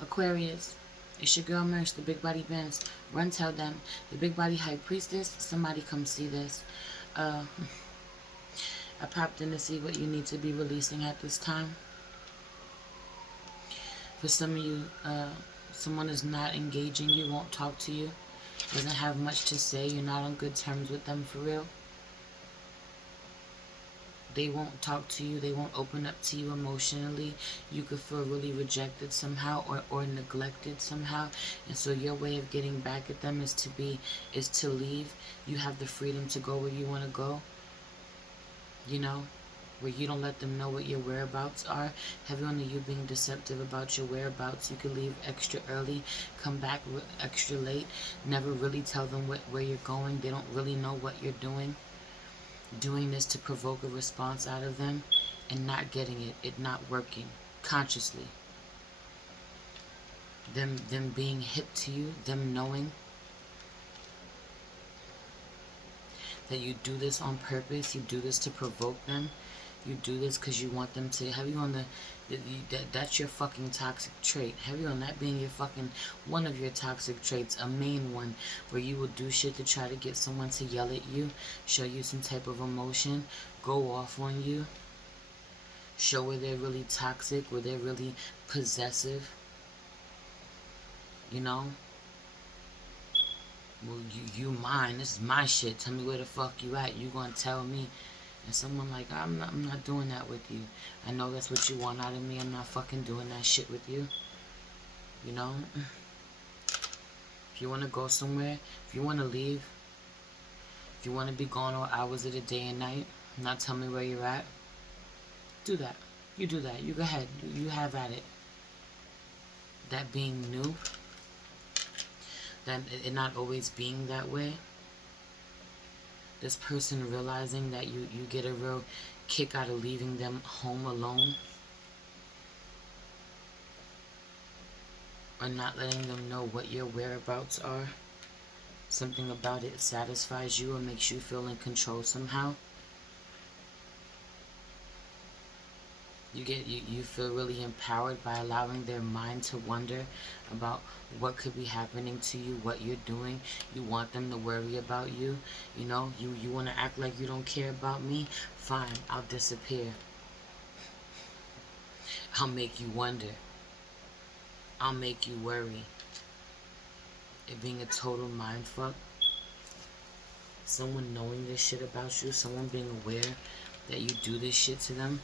Aquarius, it's your girl Merch, the Big Body Benz. Run tell them, the Big Body High Priestess, somebody come see this. I popped in to see what you need to be releasing at this time. For some of you, someone is not engaging you, won't talk to you, doesn't have much to say, you're not on good terms with them for real. They won't talk to you, they won't open up to you emotionally. You could feel really rejected somehow or neglected somehow. And so your way of getting back at them is to leave. You have the freedom to go where you want to go. You know, where you don't let them know what your whereabouts are. Heavy on the you being deceptive about your whereabouts. You could leave extra early, come back extra late, never really tell them where you're going. They don't really know what you're doing this to provoke a response out of them and not getting it not working consciously. Them being hip to you, them knowing that you do this on purpose, you do this to provoke them, you do this because you want them to have you on that's your fucking toxic trait. Have you on that being your fucking one of your toxic traits, a main one, where you will do shit to try to get someone to yell at you, show you some type of emotion, go off on you, show where they're really toxic, where they're really possessive. You know? Well, you mine. This is my shit. Tell me where the fuck you at. You gonna tell me? And someone like, I'm not doing that with you. I know that's what you want out of me. I'm not fucking doing that shit with you. You know? If you want to go somewhere, if you want to leave, if you want to be gone all hours of the day and night, not tell me where you're at, do that. You do that. You go ahead. You have at it. That being new, that it not always being that way, this person realizing that you get a real kick out of leaving them home alone, or not letting them know what your whereabouts are. Something about it satisfies you or makes you feel in control somehow. You feel really empowered by allowing their mind to wonder about what could be happening to you, what you're doing. You want them to worry about you. You know, you want to act like you don't care about me. Fine, I'll disappear. I'll make you wonder. I'll make you worry. It being a total mindfuck. Someone knowing this shit about you. Someone being aware that you do this shit to them.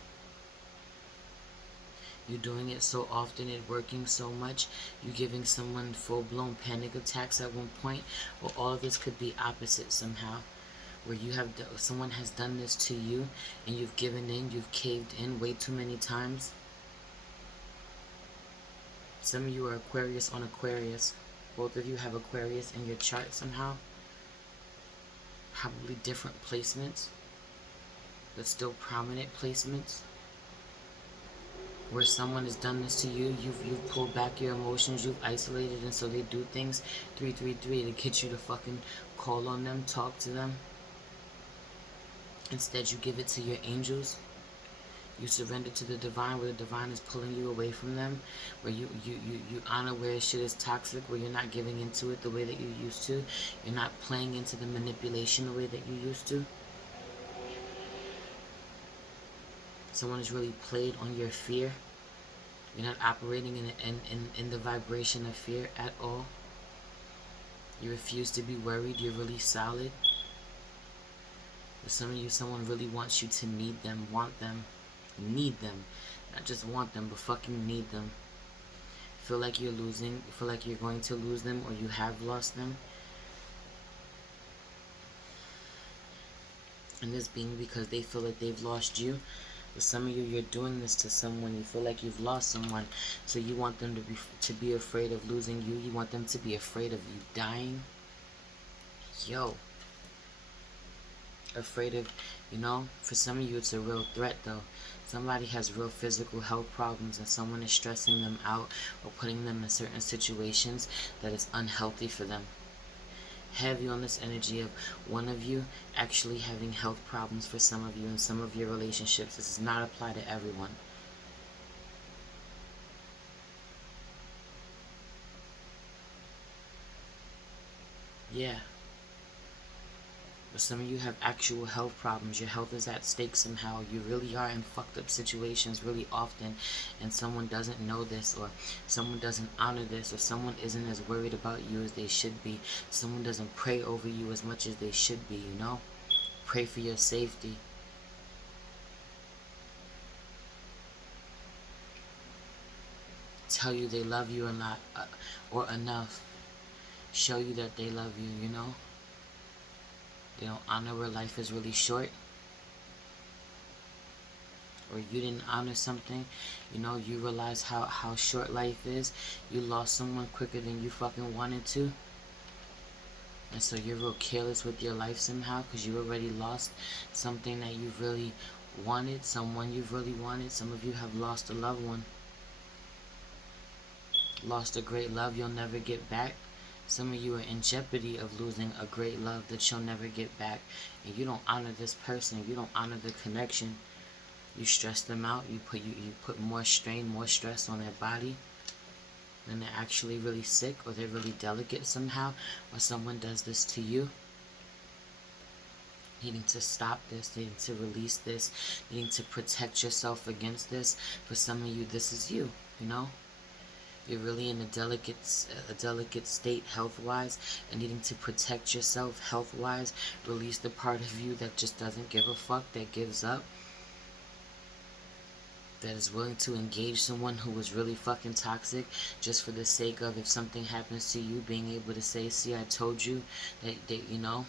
You're doing it so often, it working so much, you're giving someone full-blown panic attacks at one point, or all of this could be opposite somehow, where you have someone has done this to you, and you've given in, you've caved in way too many times. Some of you are Aquarius on Aquarius. Both of you have Aquarius in your chart somehow. Probably different placements, but still prominent placements. Where someone has done this to you, you've pulled back your emotions, you've isolated, and so they do things 333 to get you to fucking call on them, talk to them. Instead, you give it to your angels. You surrender to the divine, where the divine is pulling you away from them, where you honor where shit is toxic, where you're not giving into it the way that you used to. You're not playing into the manipulation the way that you used to. Someone has really played on your fear. You're not operating in the vibration of fear at all. You refuse to be worried. You're really solid. For some of you, someone really wants you to need them, want them, need them. Not just want them, but fucking need them. Feel like you're losing, feel like you're going to lose them, or you have lost them. And this being because they feel like they've lost you. For some of you, you're doing this to someone. You feel like you've lost someone, so you want them to be afraid of losing you. You want them to be afraid of you dying. Yo, afraid of, you know. For some of you, it's a real threat though. Somebody has real physical health problems, and someone is stressing them out or putting them in certain situations that is unhealthy for them. Heavy on this energy of one of you actually having health problems for some of you in some of your relationships. This does not apply to everyone. Yeah. But some of you have actual health problems. Your health is at stake somehow. You really are in fucked up situations really often, and someone doesn't know this, or someone doesn't honor this, or someone isn't as worried about you as they should be. Someone doesn't pray over you as much as they should be, you know? Pray for your safety. Tell you they love you or not, or enough. Show you that they love you, you know? They don't honor where life is really short. Or you didn't honor something, you know, you realize how short life is. You lost someone quicker than you fucking wanted to. And so you're real careless with your life somehow because you already lost something that you really wanted, someone you really wanted. Some of you have lost a loved one. Lost a great love you'll never get back. Some of you are in jeopardy of losing a great love that you'll never get back. And you don't honor this person. You don't honor the connection. You stress them out. You put more strain, more stress on their body when they're actually really sick, or they're really delicate somehow, or someone does this to you. Needing to stop this, needing to release this, needing to protect yourself against this. For some of you, this is you, you know? You're really in a delicate state health-wise, and needing to protect yourself health-wise. Release the part of you that just doesn't give a fuck, that gives up, that is willing to engage someone who was really fucking toxic just for the sake of, if something happens to you, being able to say, see, I told you, that you know.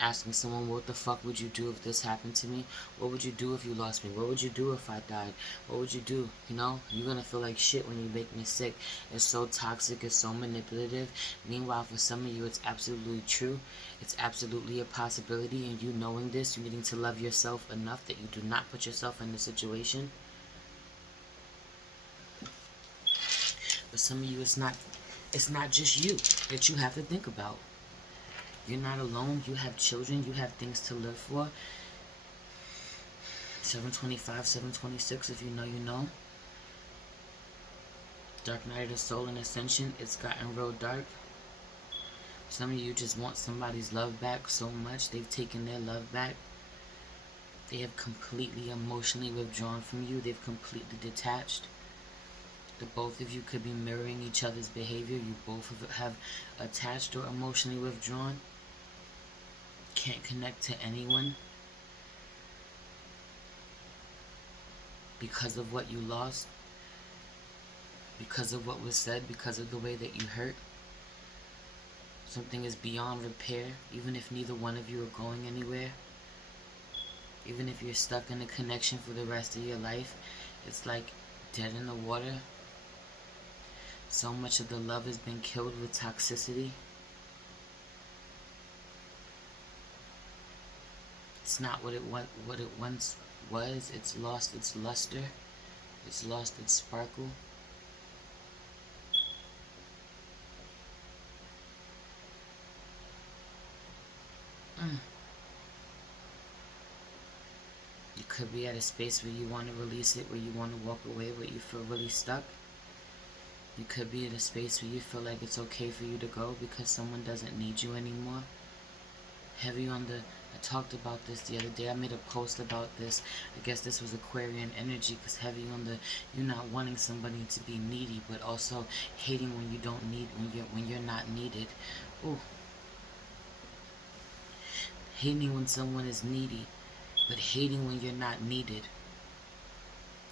Asking someone, what the fuck would you do if this happened to me? What would you do if you lost me? What would you do if I died? What would you do? You know, you're gonna feel like shit when you make me sick. It's so toxic, it's so manipulative. Meanwhile, for some of you, it's absolutely true. It's absolutely a possibility, and you knowing this, you needing to love yourself enough that you do not put yourself in the situation. For some of you, it's not just you that you have to think about. You're not alone. You have children. You have things to live for. 725, 726, if you know, you know. Dark night of the soul and ascension. It's gotten real dark. Some of you just want somebody's love back so much. They've taken their love back. They have completely emotionally withdrawn from you. They've completely detached. The both of you could be mirroring each other's behavior. You both have attached or emotionally withdrawn. Can't connect to anyone because of what you lost, because of what was said, because of the way that you hurt. Something is beyond repair, even if neither one of you are going anywhere. Even if you're stuck in a connection for the rest of your life, it's like dead in the water. So much of the love has been killed with toxicity. It's not what it once was. It's lost its luster. It's lost its sparkle. You could be at a space where you want to release it, where you want to walk away, where you feel really stuck. You could be at a space where you feel like it's okay for you to go because someone doesn't need you anymore. Heavy on the, I talked about this the other day. I made a post about this. I guess this was Aquarian energy, because heavy on the, you're not wanting somebody to be needy, but also hating when you don't need, when you're not needed. Ooh. Hating when someone is needy, but hating when you're not needed.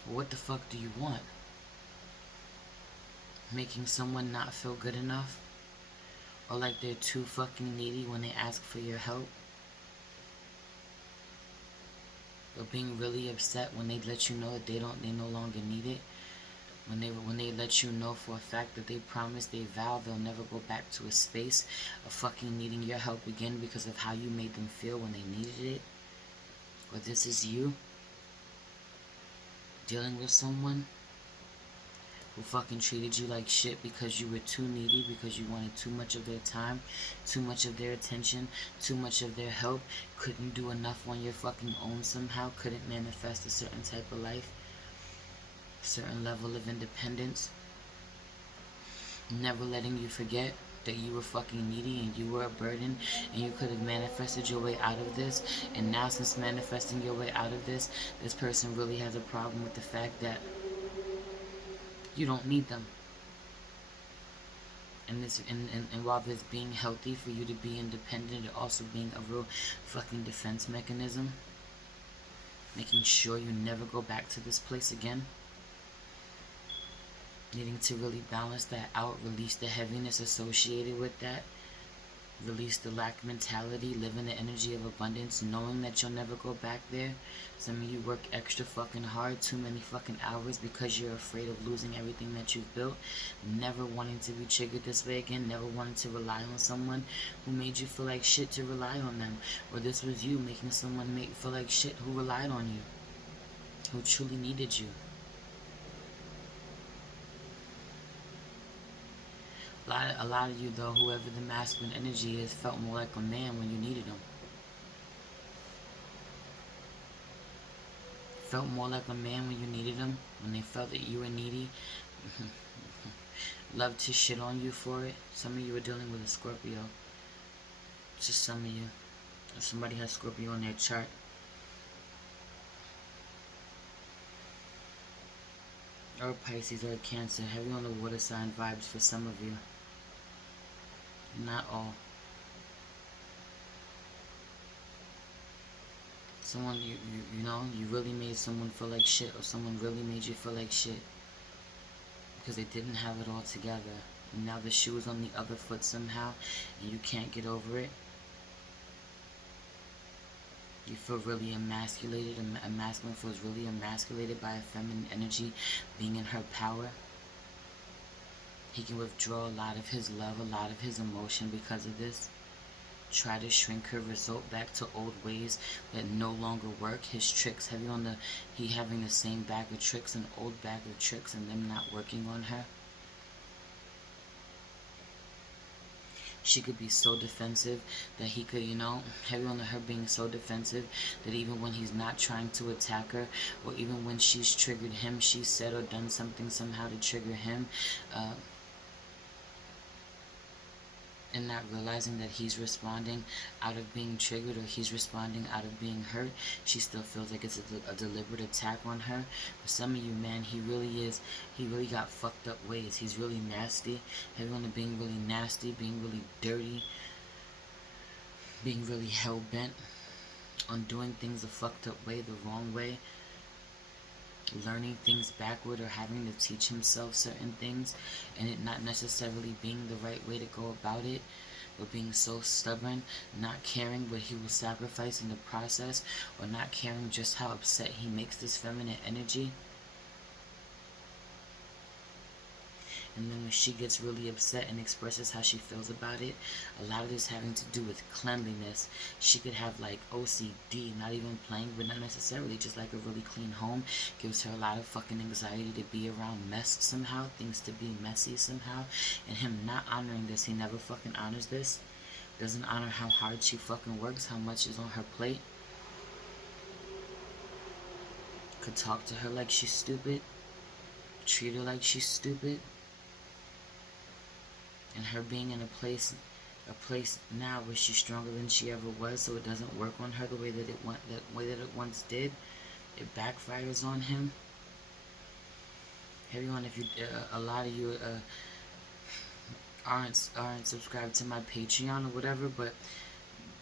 What the fuck do you want? Making someone not feel good enough? Or like they're too fucking needy when they ask for your help? Or being really upset when they let you know that they no longer need it? When they let you know for a fact that they promise, they vow they'll never go back to a space of fucking needing your help again because of how you made them feel when they needed it? Or this is you dealing with someone who fucking treated you like shit because you were too needy, because you wanted too much of their time, too much of their attention, too much of their help, couldn't do enough on your fucking own somehow, couldn't manifest a certain type of life, a certain level of independence, never letting you forget, that you were fucking needy and you were a burden and you could have manifested your way out of this. And now, since manifesting your way out of this person really has a problem with the fact that you don't need them. And this, and while this being healthy for you to be independent, it also being a real fucking defense mechanism, making sure you never go back to this place again. Needing to really balance that out, release the heaviness associated with that, release the lack mentality, live in the energy of abundance, knowing that you'll never go back there. Some of you work extra fucking hard, too many fucking hours, because you're afraid of losing everything that you've built, never wanting to be triggered this way again, never wanting to rely on someone who made you feel like shit to rely on them, or this was you making someone feel like shit who relied on you, who truly needed you. A lot of you, though, whoever the masculine energy is, felt more like a man when you needed him. Felt more like a man when you needed him, when they felt that you were needy. Loved to shit on you for it. Some of you are dealing with a Scorpio. Just some of you. If somebody has Scorpio on their chart. Or Pisces or Cancer. Heavy on the water sign vibes for some of you. Not all. Someone you know, you really made someone feel like shit, or someone really made you feel like shit because they didn't have it all together. And now the shoe is on the other foot somehow, and you can't get over it. You feel really emasculated. A masculine feels really emasculated by a feminine energy being in her power. He can withdraw a lot of his love, a lot of his emotion because of this. Try to shrink her, result back to old ways that no longer work. His tricks, heavy on the, he having the same bag of tricks, an old bag of tricks, and them not working on her. She could be so defensive that he could, you know, heavy on her being so defensive that even when he's not trying to attack her, or even when she's triggered him, she's said or done something somehow to trigger him, and not realizing that he's responding out of being triggered, or he's responding out of being hurt, she still feels like it's a deliberate attack on her. For some of you, man, he really got fucked up ways. He's really nasty. Everyone being really nasty, being really dirty, being really hell-bent on doing things a fucked up way, the wrong way, learning things backward, or having to teach himself certain things, and it not necessarily being the right way to go about it, but being so stubborn, not caring what he will sacrifice in the process, or not caring just how upset he makes this feminine energy. And then when she gets really upset and expresses how she feels about it, a lot of this having to do with cleanliness. She could have like OCD, not even playing, but not necessarily, just like a really clean home gives her a lot of fucking anxiety to be around mess somehow, things to be messy somehow. And him not honoring this, he never fucking honors this. Doesn't honor how hard she fucking works, how much is on her plate. Could talk to her like she's stupid, treat her like she's stupid. And her being in a place now where she's stronger than she ever was, so it doesn't work on her the way that it once did. It backfires on him. Everyone, if you, a lot of you aren't subscribed to my Patreon or whatever, but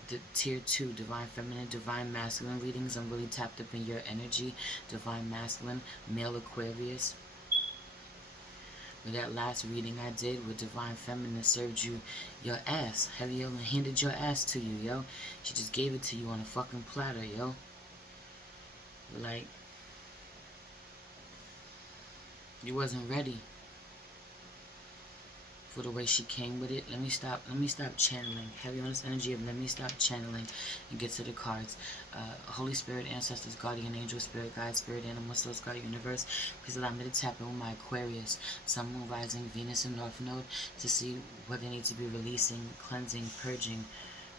the tier 2 divine feminine, divine masculine readings, I'm really tapped up in your energy. Divine masculine, male Aquarius. With that last reading I did with Divine Feminine served you your ass. Have you handed your ass to you, yo? She just gave it to you on a fucking platter, yo. Like, you wasn't ready for the way she came with it. Let me stop channeling. Heavy on this energy of let me stop channeling and get to the cards. Holy Spirit, ancestors, guardian angel, spirit guide, spirit animal, source, guardian universe, please allow me to tap in with my Aquarius, Sun, Moon, Rising, Venus, and North Node to see what they need to be releasing, cleansing, purging,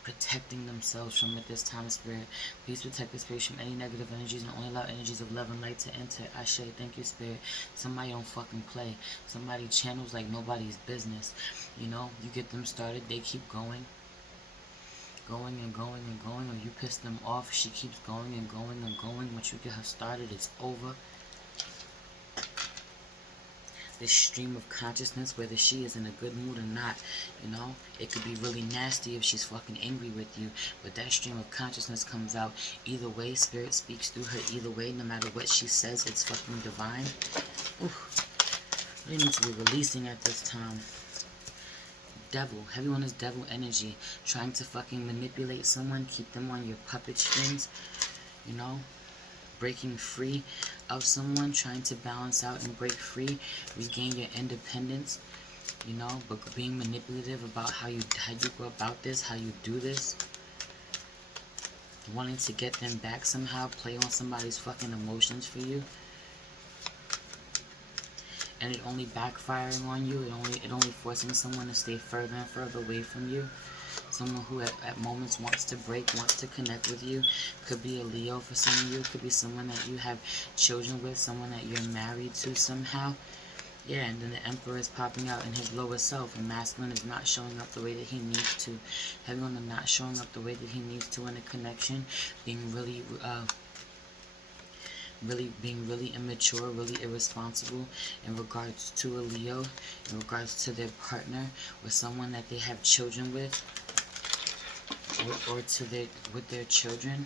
protecting themselves from at this time, Spirit. Please protect this space from any negative energies and only allow energies of love and light to enter. Ashe, thank you, Spirit. Somebody don't fucking play. Somebody channels like nobody's business. You know, you get them started, they keep going. Going and going and going, or you piss them off, she keeps going and going and going. Once you get her started, it's over. This stream of consciousness, whether she is in a good mood or not, you know, it could be really nasty if she's fucking angry with you, but that stream of consciousness comes out either way. Spirit speaks through her either way. No matter what she says, it's fucking divine. Oof. What do you need to be releasing at this time? Devil. Everyone is devil energy. Trying to fucking manipulate someone, keep them on your puppet strings, you know, breaking free of someone, trying to balance out and break free, regain your independence, you know, but being manipulative about how you go about this, how you do this, wanting to get them back somehow, play on somebody's fucking emotions for you, and it only backfiring on you, it only forcing someone to stay further and further away from you. Someone who at moments wants to break, wants to connect with you. Could be a Leo for some of you. Could be someone that you have children with, someone that you're married to somehow. Yeah, and then the Emperor is popping out in his lower self, and masculine is not showing up the way that he needs to. Everyone is not showing up the way that he needs to in a connection, being really immature, really irresponsible in regards to a Leo, in regards to their partner, or someone that they have children with, or with their children.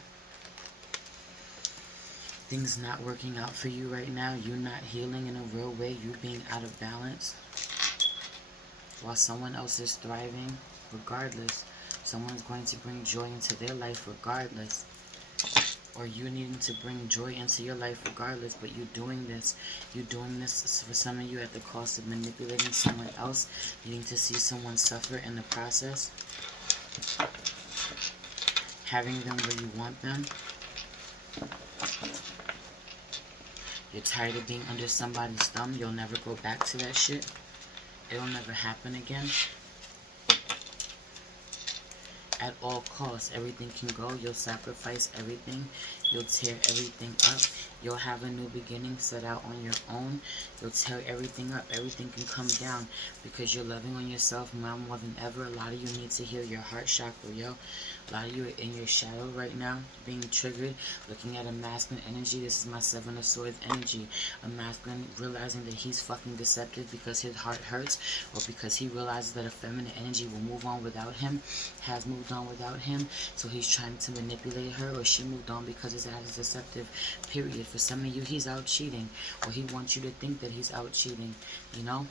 Things not working out for you right now, you not healing in a real way, you being out of balance, while someone else is thriving. Regardless, someone's going to bring joy into their life regardless, or you needing to bring joy into your life regardless, but you're doing this for some of you at the cost of manipulating someone else, needing to see someone suffer in the process, having them where you want them. You're tired of being under somebody's thumb. You'll never go back to that shit. It'll never happen again. At all costs, everything can go. You'll sacrifice everything. You'll tear everything up. You'll have a new beginning set out on your own. You'll tear everything up. Everything can come down because you're loving on yourself now more than ever. A lot of you need to heal your heart chakra, yo. A lot of you are in your shadow right now, being triggered, looking at a masculine energy. This is my Seven of Swords energy. A masculine realizing that he's fucking deceptive because his heart hurts, or because he realizes that a feminine energy will move on without him, has moved on without him, so he's trying to manipulate her, or she moved on because his act is deceptive, period. For some of you, he's out cheating, or he wants you to think that he's out cheating, you know?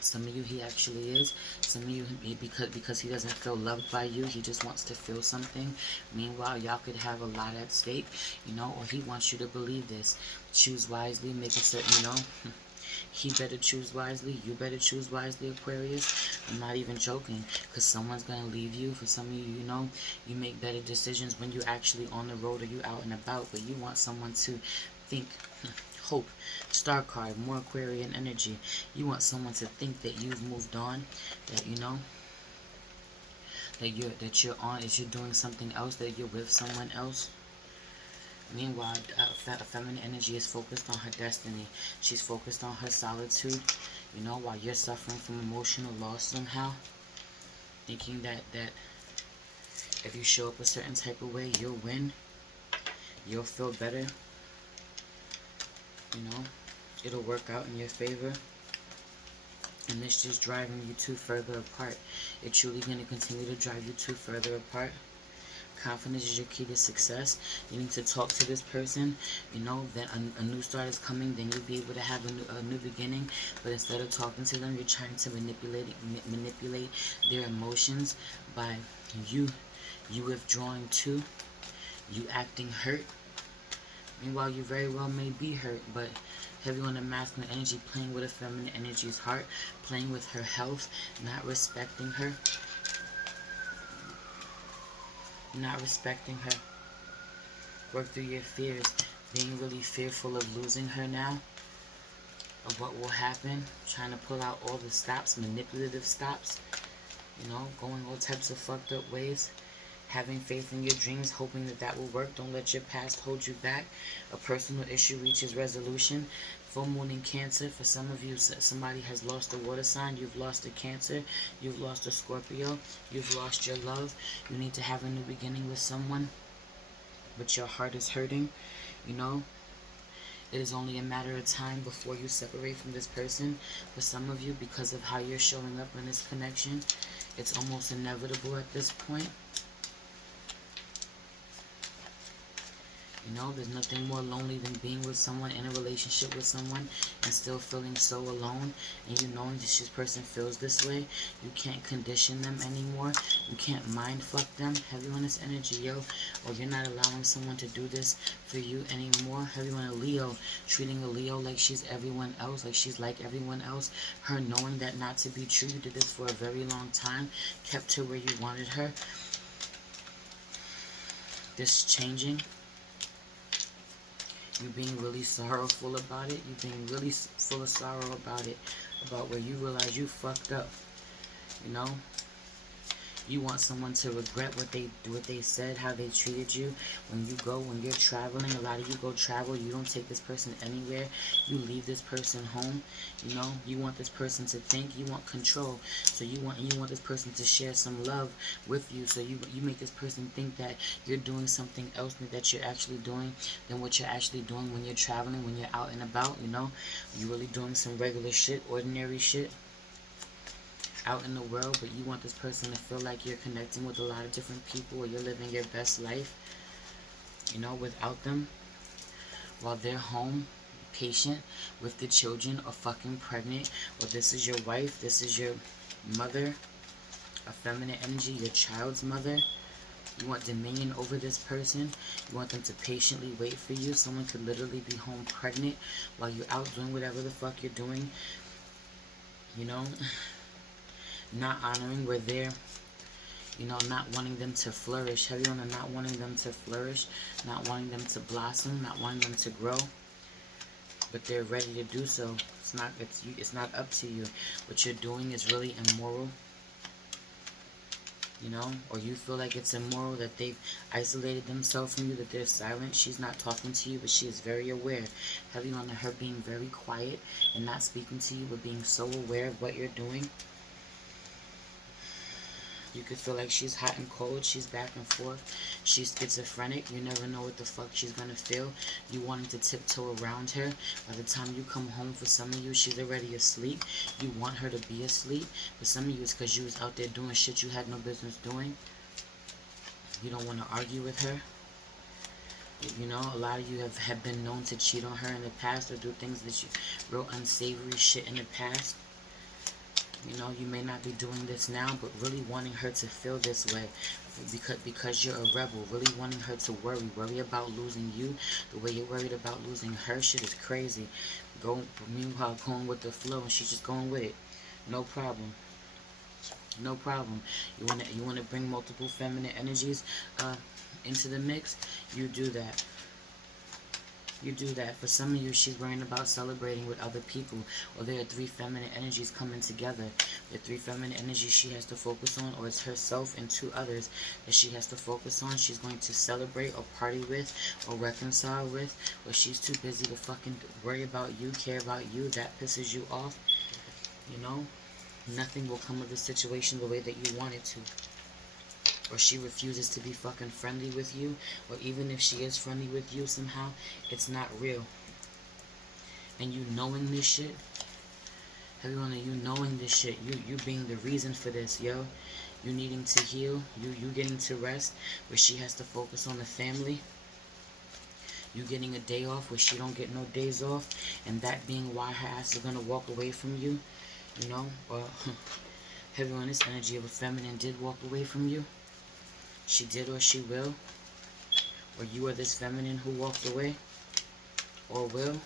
Some of you, he actually is. Some of you, because he doesn't feel loved by you, he just wants to feel something. Meanwhile, y'all could have a lot at stake, you know, or he wants you to believe this. Choose wisely, make a certain, you know, he better choose wisely. You better choose wisely, Aquarius. I'm not even joking, because someone's going to leave you. For some of you, you know, you make better decisions when you're actually on the road or you out and about, but you want someone to think, hope, star card, more Aquarian energy. You want someone to think that you've moved on, that, you know, that you're on, is you're doing something else, that you're with someone else. Meanwhile, feminine energy is focused on her destiny. She's focused on her solitude, you know, while you're suffering from emotional loss somehow, thinking that if you show up a certain type of way, you'll win, you'll feel better, you know, it'll work out in your favor. And this just driving you two further apart. It's truly going to continue to drive you two further apart. Confidence is your key to success. You need to talk to this person, you know, then a new start is coming, then you'll be able to have a new beginning. But instead of talking to them, you're trying to manipulate their emotions by you withdrawing too, you acting hurt. Meanwhile, you very well may be hurt, but heavy on the masculine energy, playing with a feminine energy's heart, playing with her health, not respecting her. Not respecting her. Work through your fears. Being really fearful of losing her now, of what will happen. Trying to pull out all the stops, manipulative stops. You know, going all types of fucked up ways. Having faith in your dreams, hoping that that will work. Don't let your past hold you back. A personal issue reaches resolution. Full moon in Cancer. For some of you, somebody has lost a water sign. You've lost a Cancer. You've lost a Scorpio. You've lost your love. You need to have a new beginning with someone, but your heart is hurting. You know, it is only a matter of time before you separate from this person. For some of you, because of how you're showing up in this connection, it's almost inevitable at this point. You know, there's nothing more lonely than being with someone, in a relationship with someone, and still feeling so alone. And you knowing that this person feels this way. You can't condition them anymore. You can't mind fuck them. Heavy on this energy, yo. Or you're not allowing someone to do this for you anymore. Heavy on a Leo. Treating a Leo like she's everyone else. Like she's like everyone else. Her knowing that not to be true. You did this for a very long time. Kept her where you wanted her. This changing. You being really sorrowful about it. You being really full of sorrow about it. About where you realize you fucked up. You know? You want someone to regret what they said, how they treated you. When you're traveling, a lot of you go travel, you don't take this person anywhere. You leave this person home. You know, you want this person to think, you want control. So you want this person to share some love with you. So you make this person think that you're doing something else that you're actually doing than what you're actually doing when you're traveling, when you're out and about, you know. You're really doing some regular shit, ordinary shit out in the world, but you want this person to feel like you're connecting with a lot of different people, or you're living your best life, you know, without them, while they're home, patient with the children, or fucking pregnant, or this is your wife, this is your mother, a feminine energy, your child's mother. You want dominion over this person. You want them to patiently wait for you. Someone could literally be home pregnant while you're out doing whatever the fuck you're doing, you know. Not honoring where they're, you know, not wanting them to flourish. Heavy on the not wanting them to flourish, not wanting them to blossom, not wanting them to grow, but they're ready to do so. It's not up to you. What you're doing is really immoral, you know, or you feel like it's immoral that they've isolated themselves from you, that they're silent. She's not talking to you, but she is very aware. Heavy on her being very quiet and not speaking to you, but being so aware of what you're doing. You could feel like she's hot and cold. She's back and forth. She's schizophrenic. You never know what the fuck she's going to feel. You wanting to tiptoe around her. By the time you come home, for some of you, she's already asleep. You want her to be asleep. For some of you, it's because you was out there doing shit you had no business doing. You don't want to argue with her. You know, a lot of you have been known to cheat on her in the past, or do things that you, real unsavory shit in the past. You know, you may not be doing this now, but really wanting her to feel this way because you're a rebel. Really wanting her to worry about losing you the way you're worried about losing her. Shit is crazy. Meanwhile, going with the flow, and she's just going with it. No problem. No problem. You wanna bring multiple feminine energies into the mix. You do that. You do that. For some of you, she's worrying about celebrating with other people, or there are three feminine energies coming together. The three feminine energies she has to focus on, or it's herself and two others that she has to focus on. She's going to celebrate or party with or reconcile with, or she's too busy to fucking worry about you, care about you. That pisses you off. You know, nothing will come of the situation the way that you want it to. Or she refuses to be fucking friendly with you, or even if she is friendly with you somehow, it's not real. And you knowing this shit, everyone, you knowing this shit, you being the reason for this, yo. You needing to heal, you getting to rest, where she has to focus on the family. You getting a day off where she don't get no days off, and that being why her ass is gonna walk away from you, you know. Or everyone, this energy of a feminine did walk away from you. She did, or she will. Or you are this feminine who walked away, or will.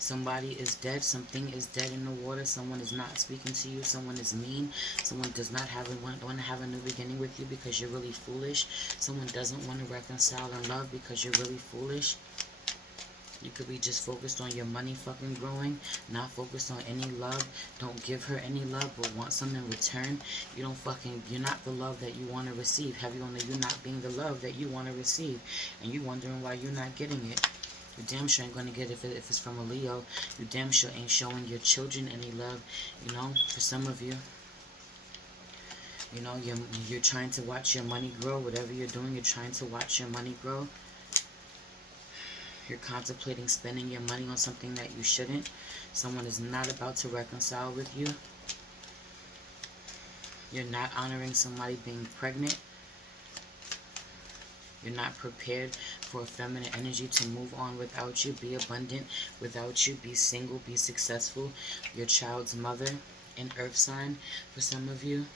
Somebody is dead. Something is dead in the water. Someone is not speaking to you. Someone is mean. Someone does not want to have a new beginning with you because you're really foolish. Someone doesn't want to reconcile and love because you're really foolish. You could be just focused on your money fucking growing, not focused on any love. Don't give her any love, but want something in return. You're not the love that you want to receive. Heavy on the you not being the love that you want to receive. And you wondering why you're not getting it. You damn sure ain't going to get it if it's from a Leo. You damn sure ain't showing your children any love. You know, for some of you. You know, you're trying to watch your money grow. Whatever you're doing, you're trying to watch your money grow. You're contemplating spending your money on something that you shouldn't. Someone is not about to reconcile with you. You're not honoring somebody being pregnant. You're not prepared for a feminine energy to move on without you. Be abundant without you. Be single. Be successful. Your child's mother, an earth sign for some of you.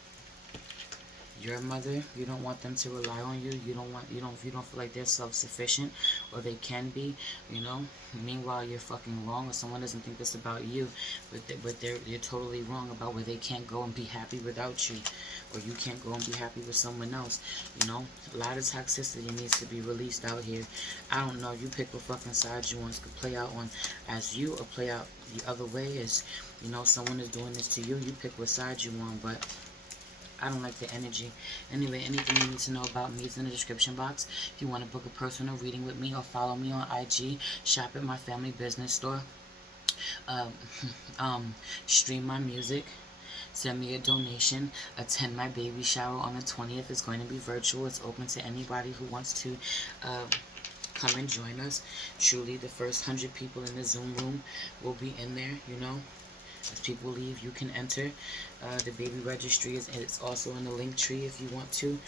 Your mother, you don't want them to rely on you. You don't feel like they're self-sufficient, or they can be, you know. Meanwhile, you're fucking wrong, or someone doesn't think this about you, but you're totally wrong about where they can't go and be happy without you, or you can't go and be happy with someone else. You know, a lot of toxicity needs to be released out here. I don't know. You pick what fucking side you want. It could play out on as you, or play out the other way as, you know, someone is doing this to you. You pick what side you want, but I don't like the energy. Anyway, anything you need to know about me is in the description box. If you want to book a personal reading with me or follow me on IG, shop at my family business store, stream my music, send me a donation, attend my baby shower on the 20th. It's going to be virtual. It's open to anybody who wants to come and join us. Truly, the first 100 people in the Zoom room will be in there, you know. As people leave, you can enter. The baby registry it's also in the link tree if you want to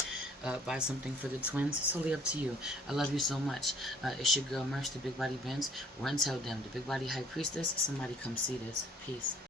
buy something for the twins. It's totally up to you. I love you so much. It's your girl Merch, the Big Body Benz. Run tell them, the Big Body High Priestess. Somebody come see this. Peace.